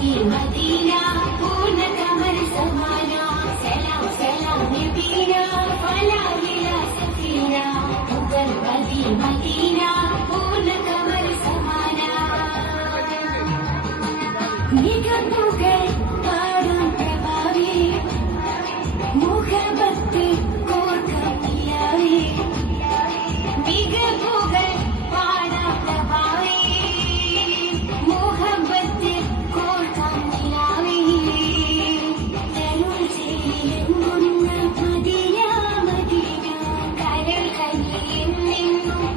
مدينة पूर्ण कमर समाना सलाम सलाम नबीना वाला मिला सफीना मुगल बदी मदीना पूर्ण कमर समाना निगमुगल पाड़म प्रभावी मुखबत्ती कोर्का मिलावी निगमुगल पाड़ा प्रभावी मुखबत्ती कोर्का मिलावी तरुण से मुन्ना मदीना मदीना करल कलीम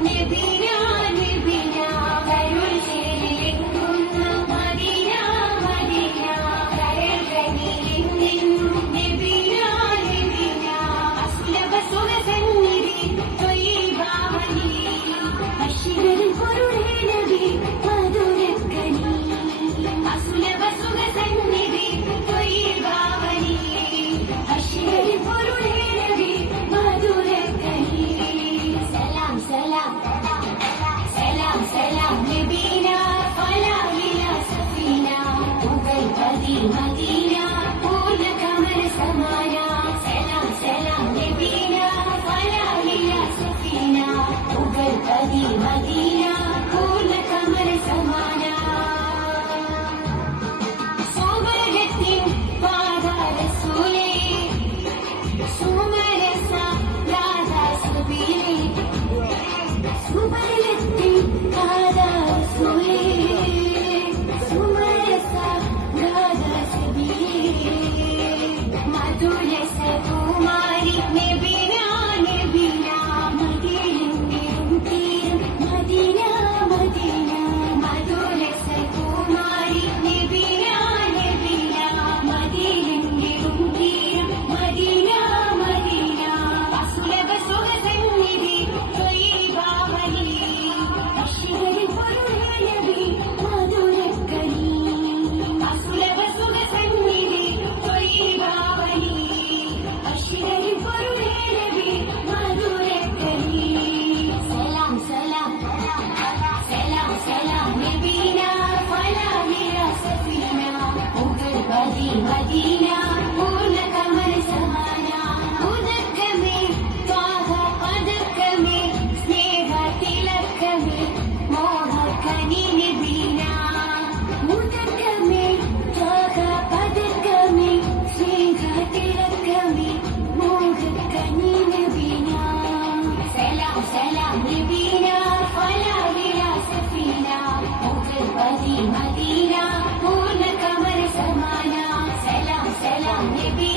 नबीना नबीना तरुण से मुन्ना मदीना मदीना करल कलीम नबीना नबीना असलब सुगंधिरी ത്വയ്യിബാ വലി അശ്വരിൻ പൊരുളേ നബി മധുരക്കനി അസുലഭ സുഗന്ധി ത്വയ്യിബാ വലി അശ്വരിൻ പൊരുളേ നബി മധുരക്കനി സലാം സലാം സലാം സലാം നബീന ഫലാ ഇലാ സഫീന മുഗൽ ബദി മദീന പൂർണ്ണ കമർ സമാന സലാം സലാം നബീന ഫലാ ഇലാ സഫീന മുഗൽ ബദി മദീന പൂർണ്ണ കമർ സമാന സുവർഗത്തിൻ പാദ റസൂലേ സുമരസ രാധാ സബീലേ സുവർഗത്തിൻ പാദ റസൂലേ സുമരസ രാധാ സബീലേ മധുരസ കുമാരി നബീന നബീന മദീനയും തീരും മദീന മദീന മധുരസ കുമാരി നബീന നബീന മദീനയും തീരും മദീന മദീന അസുലഭ സുഗന്ധി ത്വയ്യിബാ വലി അശ്വരിൻ പൊരുളേ നബി മധുരക്കനി അസുലഭ സുഗന്ധി ത്വയ്യിബാ വലി അശ്വരിൻ പൊരുളേ നബി മധുരക്കനി സലാം സലാം സലാം സലാം നബീന ഫലാ ഇലാ സഫീന മുഗൽ ബദി മദീന പൂർണ്ണ കമർ സമാന ഉദക്കമേ ത്വാഹ പദക്കമേ സ്നേഹ തിലക്കമേ മോഹക്കനി നബീന ഉദക്കമേ ത്വാഹ പദക്കമേ സ്നേഹ തിലക്കമേ മോഹക്കനി നബീന സലാം സലാം നബീന ഫലാ ഇലാ സഫീന മുഗൽ ബദി മദീന പൂർണ്ണ കമർ സമാന സലാം സലാം നബീന